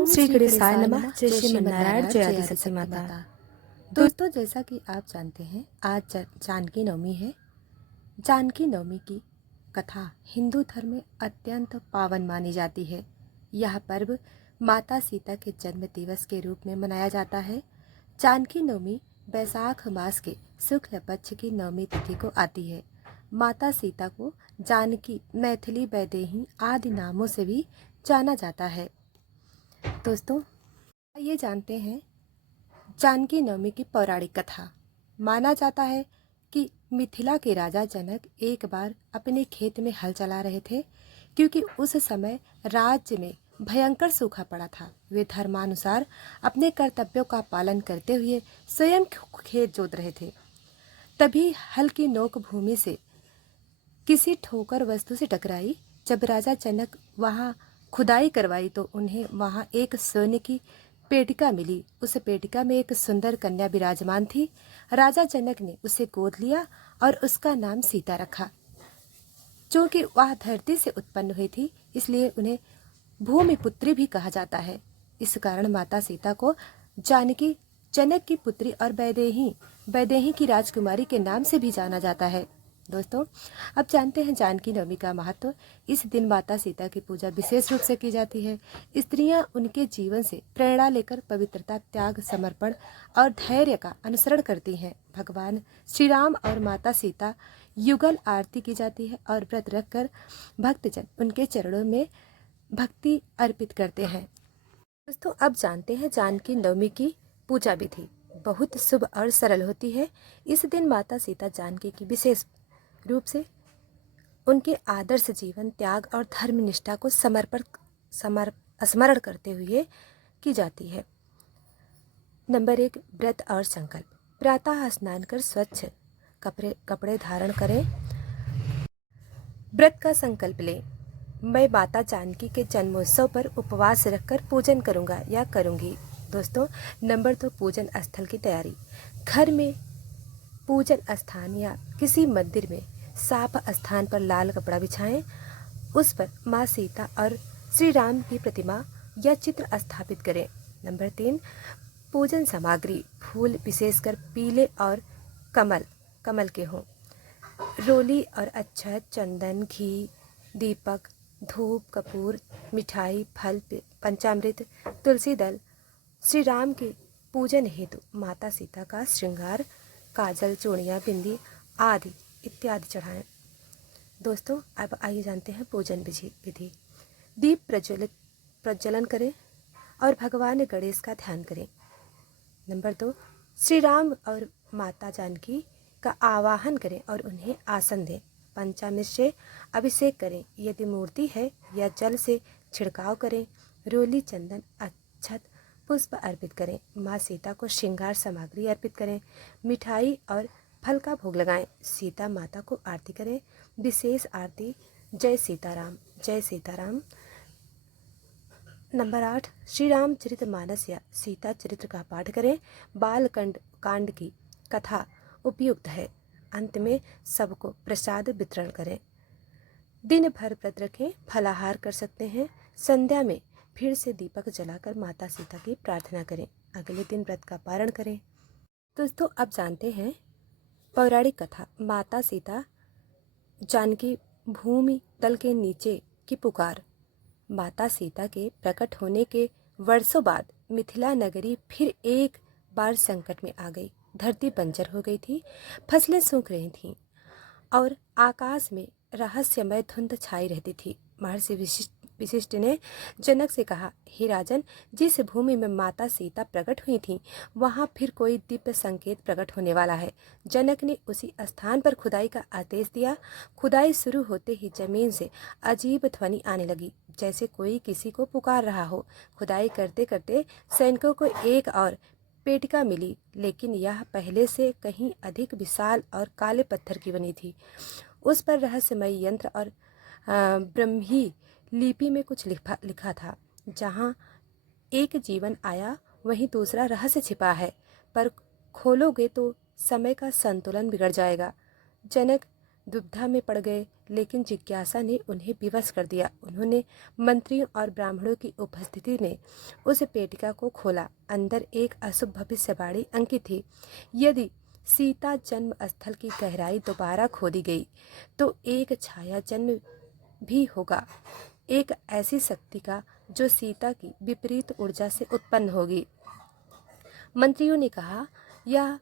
ओम श्री गणेशाय नमः। जय श्रीमन्नारायण, जय आदि शक्ति माता। दोस्तों, जैसा कि आप जानते हैं, आज जानकी नवमी है। जानकी नवमी की कथा हिंदू धर्म में अत्यंत पावन मानी जाती है। यह पर्व माता सीता के जन्म दिवस के रूप में मनाया जाता है। जानकी नवमी बैसाख मास के शुक्ल पक्ष की नवमी तिथि को आती है। माता सीता को जानकी, मैथिली, वैदेही आदि नामों से भी जाना जाता है। दोस्तों, ये जानते हैं जानकी नवमी की पौराणिक कथा। माना जाता है कि मिथिला के राजा जनक एक बार अपने खेत में हल चला रहे थे, क्योंकि उस समय राज्य में भयंकर सूखा पड़ा था। वे धर्मानुसार अपने कर्तव्यों का पालन करते हुए स्वयं खेत जोत रहे थे। तभी हल की नोक भूमि से किसी ठोकर वस्तु से टकराई। जब राजा जनक वहां खुदाई करवाई तो उन्हें वहां एक सोने की पेटिका मिली। उस पेटिका में एक सुंदर कन्या विराजमान थी। राजा जनक ने उसे गोद लिया और उसका नाम सीता रखा। चूंकि वह धरती से उत्पन्न हुई थी, इसलिए उन्हें भूमिपुत्री भी कहा जाता है। इस कारण माता सीता को जानकी, जनक की पुत्री और वैदेही की राजकुमारी के नाम से भी जाना जाता है। दोस्तों, अब जानते हैं जानकी नवमी का महत्व। इस दिन माता सीता की पूजा विशेष रूप से की जाती है। स्त्रियां उनके जीवन से प्रेरणा लेकर पवित्रता, त्याग, समर्पण और धैर्य का अनुसरण करती हैं। भगवान श्री राम और माता सीता युगल आरती की जाती है और व्रत रखकर भक्तजन उनके चरणों में भक्ति अर्पित करते हैं। दोस्तों, अब जानते हैं जानकी नवमी की पूजा विधि। बहुत शुभ और सरल होती है। इस दिन माता सीता जानकी की विशेष रूप से उनके आदर्श जीवन, त्याग और धर्म निष्ठा को स्मरण करते हुए की जाती है। नंबर 1, व्रत और संकल्प। प्रातः स्नान कर स्वच्छ कपड़े धारण करें। व्रत का संकल्प लें। मैं माता जानकी के जन्मोत्सव पर उपवास रखकर पूजन करूंगा या करूंगी। दोस्तों, नंबर 2, पूजन स्थल की तैयारी। घर में पूजन स्थान या किसी मंदिर में साफ स्थान पर लाल कपड़ा बिछाएं। उस पर माँ सीता और श्री राम की प्रतिमा या चित्र स्थापित करें। नंबर 3, पूजन सामग्री। फूल विशेषकर पीले और कमल के हों। रोली और अक्षत, चंदन, घी, दीपक, धूप, कपूर, मिठाई, फल, पंचामृत, तुलसी दल। श्री राम के पूजन हेतु माता सीता का श्रृंगार, काजल, चूड़ियाँ, बिंदी आदि इत्यादि चढ़ाएं। दोस्तों, अब आइए जानते हैं पूजन विधि। दीप प्रज्वलन करें और भगवान गणेश का ध्यान करें। नंबर 2, श्री राम और माता जानकी का आवाहन करें और उन्हें आसन दें। पंचामृत से अभिषेक करें। यदि मूर्ति है या जल से छिड़काव करें। रोली, चंदन, अक्षत, पुष्प अर्पित करें। माँ सीता को श्रृंगार सामग्री अर्पित करें। मिठाई और फल का भोग लगाएं। सीता माता को आरती करें। विशेष आरती जय सीताराम, जय सीताराम। नंबर 8, श्री राम चरितमानस या सीता चरित्र का पाठ करें। बाल कांड की कथा उपयुक्त है। अंत में सबको प्रसाद वितरण करें। दिन भर व्रत रखें। फलाहार कर सकते हैं। संध्या में फिर से दीपक जलाकर माता सीता की प्रार्थना करें। अगले दिन व्रत का पारण करें। दोस्तों, अब जानते हैं पौराणिक कथा। माता सीता जानकी भूमि तल के नीचे की पुकार। माता सीता के प्रकट होने के वर्षों बाद मिथिला नगरी फिर एक बार संकट में आ गई। धरती बंजर हो गई थी, फसलें सूख रही थीं और आकाश में रहस्यमय धुंध छाई रहती थी। महर्षि वशिष्ठ ने जनक से कहा, हे राजन, जिस भूमि में माता सीता प्रकट हुई थीं, वहां फिर कोई दिव्य संकेत प्रकट होने वाला है। जनक ने उसी स्थान पर खुदाई का आदेश दिया। खुदाई शुरू होते ही जमीन से अजीब ध्वनि आने लगी, जैसे कोई किसी को पुकार रहा हो। खुदाई करते करते सैनिकों को एक और पेटिका मिली, लेकिन यह पहले से कहीं अधिक विशाल और काले पत्थर की बनी थी। उस पर रहस्यमय यंत्र और ब्रह्मी लिपि में कुछ लिखा था। जहाँ एक जीवन आया, वहीं दूसरा रहस्य छिपा है, पर खोलोगे तो समय का संतुलन बिगड़ जाएगा। जनक दुविधा में पड़ गए, लेकिन जिज्ञासा ने उन्हें विवश कर दिया। उन्होंने मंत्रियों और ब्राह्मणों की उपस्थिति में उस पेटिका को खोला। अंदर एक अशुभ भविष्यवाणी अंकित थी। यदि सीता जन्म स्थल की गहराई दोबारा खोदी गई तो एक छाया जन्म भी होगा, एक ऐसी शक्ति का जो सीता की विपरीत ऊर्जा से उत्पन्न होगी। मंत्रियों ने कहा, यह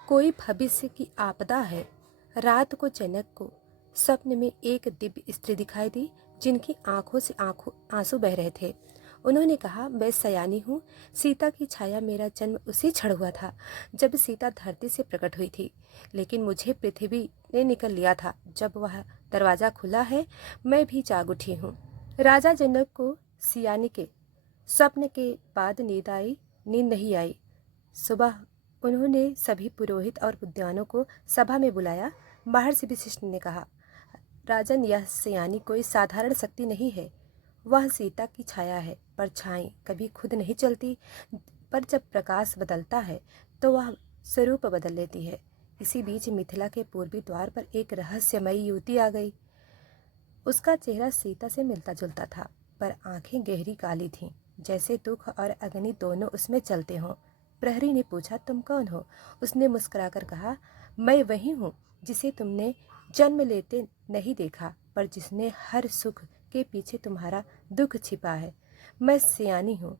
कोई भविष्य की आपदा है। रात को जनक को स्वप्न में एक दिव्य स्त्री दिखाई दी जिनकी आंखों से आंसू बह रहे थे। उन्होंने कहा, मैं सयानी हूँ। सीता की छाया मेरा जन्म उसी क्षण हुआ था जब सीता धरती से प्रकट हुई थी, लेकिन मुझे पृथ्वी ने निकल लिया था। जब वह दरवाजा खुला है, मैं भी जाग उठी हूँ। राजा जनक को सियानी के स्वप्न के बाद नींद नहीं आई। सुबह उन्होंने सभी पुरोहित और बुद्धिमानों को सभा में बुलाया। महर्षि वशिष्ठ ने कहा, राजन, यह सियानी कोई साधारण शक्ति नहीं है। वह सीता की छाया है। परछाई कभी खुद नहीं चलती, पर जब प्रकाश बदलता है तो वह स्वरूप बदल लेती है। इसी बीच मिथिला के पूर्वी द्वार पर एक रहस्यमयी युवती आ गई। उसका चेहरा सीता से मिलता जुलता था, पर आंखें गहरी काली थीं, जैसे दुख और अग्नि दोनों उसमें चलते हों। प्रहरी ने पूछा, तुम कौन हो? उसने मुस्कुराकर कहा, मैं वही हूँ जिसे तुमने जन्म लेते नहीं देखा, पर जिसने हर सुख के पीछे तुम्हारा दुख छिपा है। मैं सियानी हूँ।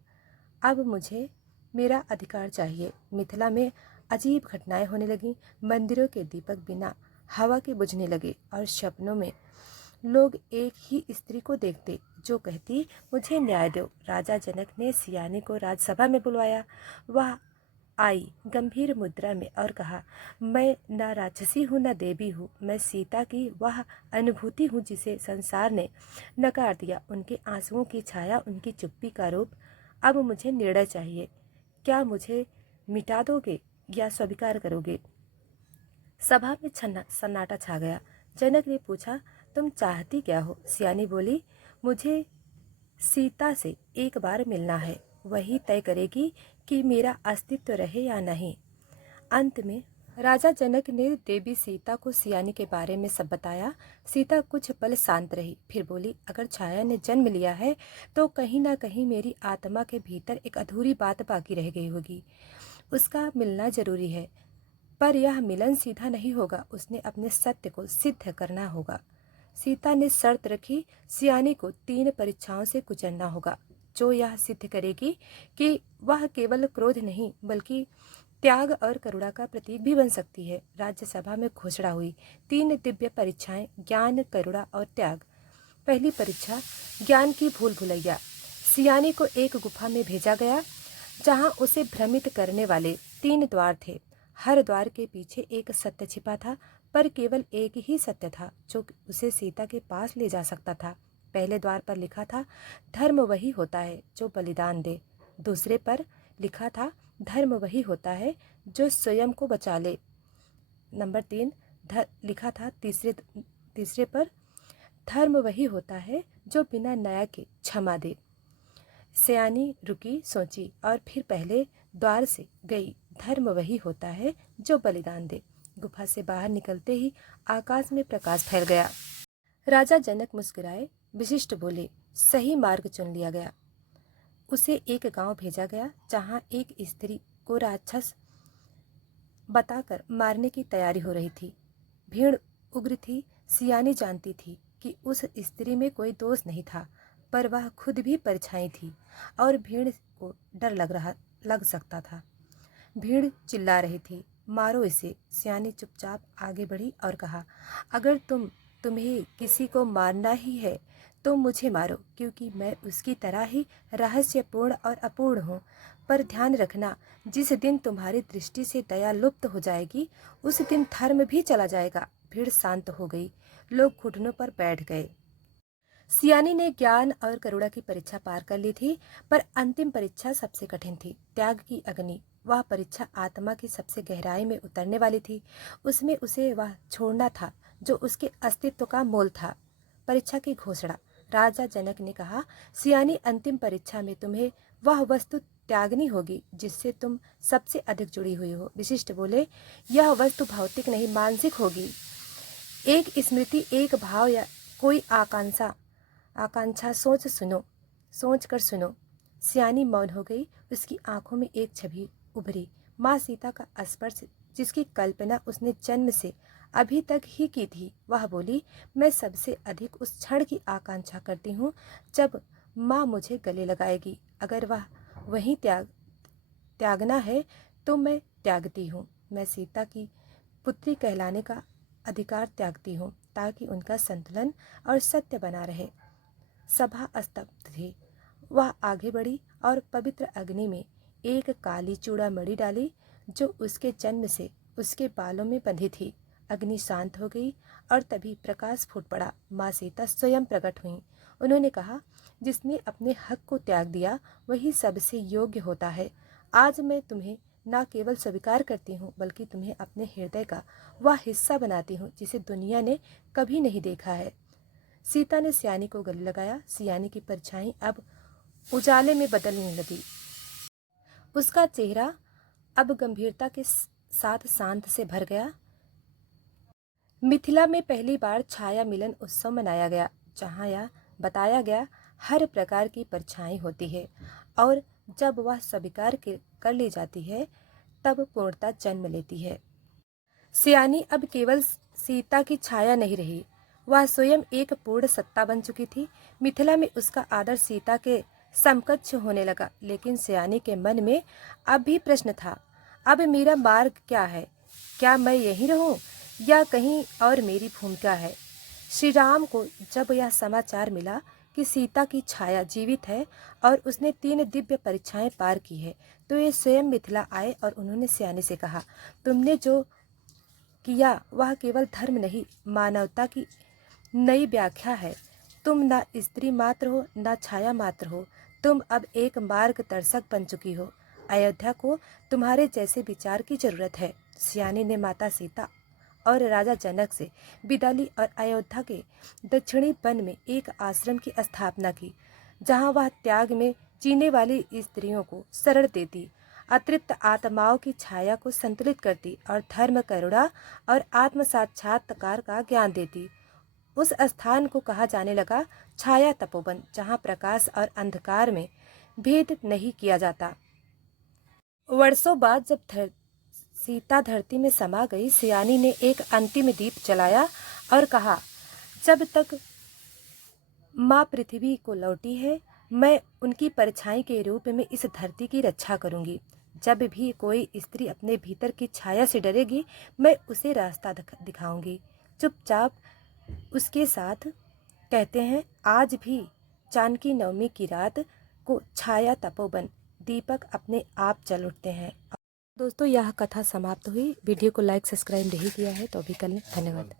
अब मुझे मेरा अधिकार चाहिए। मिथिला में अजीब घटनाएं होने लगीं। मंदिरों के दीपक बिना हवा के बुझने लगे और सपनों में लोग एक ही स्त्री को देखते जो कहती, मुझे न्याय दो। राजा जनक ने सियानी को राजसभा में बुलवाया। वह आई गंभीर मुद्रा में और कहा, मैं न राक्षसी हूँ न देवी हूँ। मैं सीता की वह अनुभूति हूँ जिसे संसार ने नकार दिया। उनके आंसुओं की छाया, उनकी चुप्पी का रूप। अब मुझे निर्णय चाहिए। क्या मुझे मिटा दोगे या स्वीकार करोगे? सभा में सन्नाटा छा गया। जनक ने पूछा, तुम चाहती क्या हो? सियानी बोली, मुझे सीता से एक बार मिलना है। वही तय करेगी कि मेरा अस्तित्व रहे या नहीं। अंत में राजा जनक ने देवी सीता को सियानी के बारे में सब बताया। सीता कुछ पल शांत रही, फिर बोली, अगर छाया ने जन्म लिया है तो कहीं ना कहीं मेरी आत्मा के भीतर एक अधूरी बात बाकी रह गई होगी। उसका मिलना जरूरी है, पर यह मिलन सीधा नहीं होगा। उसने अपने सत्य को सिद्ध करना होगा। सीता ने शर्त रखी, सियानी को 3 परीक्षाओं से गुजरना होगा, जो यह सिद्ध करेगी कि वह केवल क्रोध नहीं बल्कि त्याग और करुणा का प्रतीक भी बन सकती है। राज्यसभा में घोषणा हुई। 3 दिव्य परीक्षाएं, ज्ञान, करुणा और त्याग। पहली परीक्षा, ज्ञान की भूल भुलैया। सियानी को एक गुफा में भेजा गया जहां उसे भ्रमित करने वाले 3 द्वार थे। हर द्वार के पीछे एक सत्य छिपा था, पर केवल एक ही सत्य था जो उसे सीता के पास ले जा सकता था। पहले द्वार पर लिखा था, धर्म वही होता है जो बलिदान दे। दूसरे पर लिखा था, धर्म वही होता है जो स्वयं को बचा ले। नंबर 3 लिखा था तीसरे पर, धर्म वही होता है जो बिना न्याय के क्षमा दे। सियानी रुकी, सोची और फिर पहले द्वार से गई। धर्म वही होता है जो बलिदान दे। गुफा से बाहर निकलते ही आकाश में प्रकाश फैल गया। राजा जनक मुस्कुराए। वशिष्ठ बोले, सही मार्ग चुन लिया गया। उसे एक गांव भेजा गया जहां एक स्त्री को राक्षस बताकर मारने की तैयारी हो रही थी। भीड़ उग्र थी। सियानी जानती थी कि उस स्त्री में कोई दोष नहीं था, पर वह खुद भी परछाई थी और भीड़ को डर लग सकता था। भीड़ चिल्ला रही थी, मारो इसे। सियानी चुपचाप आगे बढ़ी और कहा, अगर तुम्हें किसी को मारना ही है तो मुझे मारो, क्योंकि मैं उसकी तरह ही रहस्यपूर्ण और अपूर्ण हूँ। पर ध्यान रखना, जिस दिन तुम्हारी दृष्टि से दया लुप्त हो जाएगी उस दिन धर्म भी चला जाएगा। भीड़ शांत हो गई। लोग घुटनों पर बैठ गए। सियानी ने ज्ञान और करुणा की परीक्षा पार कर ली थी, पर अंतिम परीक्षा सबसे कठिन थी, त्याग की अग्नि। वह परीक्षा आत्मा की सबसे गहराई में उतरने वाली थी। उसमें उसे वह छोड़ना था जो उसके अस्तित्व का मोल था। परीक्षा की घोषणा। राजा जनक ने कहा, सियानी, अंतिम परीक्षा में तुम्हें वह वस्तु त्यागनी होगी जिससे तुम सबसे अधिक जुड़ी हुई हो। विशिष्ट बोले, यह वस्तु भौतिक नहीं मानसिक होगी। एक स्मृति, एक भाव या कोई आकांक्षा सोच कर सुनो। सियानी मौन हो गई। उसकी आंखों में एक छवि उभरी, माँ सीता का स्पर्श, जिसकी कल्पना उसने जन्म से अभी तक ही की थी। वह बोली, मैं सबसे अधिक उस क्षण की आकांक्षा करती हूँ जब माँ मुझे गले लगाएगी। अगर वह वहीं त्यागना है तो मैं त्यागती हूँ। मैं सीता की पुत्री कहलाने का अधिकार त्यागती हूँ ताकि उनका संतुलन और सत्य बना रहे। सभा स्तब्ध थी। वह आगे बढ़ी और पवित्र अग्नि में एक काली चूड़ामणि डाली जो उसके जन्म से उसके बालों में बंधी थी। अग्नि शांत हो गई और तभी प्रकाश फूट पड़ा। माँ सीता स्वयं प्रकट हुई। उन्होंने कहा, जिसने अपने हक को त्याग दिया वही सबसे योग्य होता है। आज मैं तुम्हें न केवल स्वीकार करती हूँ बल्कि तुम्हें अपने हृदय का वह हिस्सा बनाती हूँ जिसे दुनिया ने कभी नहीं देखा है। सीता ने सियानी को गले लगाया। सियानी की परछाई अब उजाले में बदलने लगी। उसका चेहरा अब गंभीरता के साथ शांत से भर गया। मिथिला में पहली बार छाया मिलन उत्सव मनाया गया, जहाँ यह बताया गया हर प्रकार की परछाई होती है और जब वह स्वीकार कर ली जाती है तब पूर्णता जन्म लेती है। सियानी अब केवल सीता की छाया नहीं रही, वह स्वयं एक पूर्ण सत्ता बन चुकी थी। मिथिला में उसका आदर सीता के समकक्ष होने लगा, लेकिन सियानी के मन में अब भी प्रश्न था, अब मेरा मार्ग क्या है? क्या मैं यहीं रहूं या कहीं और मेरी भूमिका है? श्री राम को जब यह समाचार मिला कि सीता की छाया जीवित है और उसने 3 दिव्य परीक्षाएं पार की है, तो ये स्वयं मिथिला आए और उन्होंने सियानी से कहा, तुमने जो किया वह केवल धर्म नहीं, मानवता की नई व्याख्या है। तुम ना स्त्री मात्र हो, ना छाया मात्र हो, तुम अब एक मार्गदर्शक बन चुकी हो। अयोध्या को तुम्हारे जैसे विचार की जरूरत है। सियानी ने माता सीता और राजा जनक से विदा ली और अयोध्या के दक्षिणी वन में एक आश्रम की स्थापना की, जहाँ वह त्याग में जीने वाली स्त्रियों को शरण देती, अतृप्त आत्माओं की छाया को संतुलित करती और धर्म, करुणा और आत्म साक्षात्कार का ज्ञान देती। उस स्थान को कहा जाने लगा छाया तपोवन, जहाँ प्रकाश और अंधकार में भेद नहीं किया जाता। वर्षों बाद जब सीता धरती में समा गई, सियानी ने एक अंतिम दीप जलाया और कहा, जब तक माँ पृथ्वी को लौटी है, मैं उनकी परछाई के रूप में इस धरती की रक्षा करूंगी। जब भी कोई स्त्री अपने भीतर की छाया से डरेगी, मैं उसे रास्ता दिखाऊंगी। चुपचाप उसके साथ कहते हैं, आज भी जानकी नवमी की रात को छाया तपोवन दीपक अपने आप जल उठते हैं। दोस्तों, यह कथा समाप्त हुई। वीडियो को लाइक सब्सक्राइब नहीं किया है तो अभी कर लें। धन्यवाद।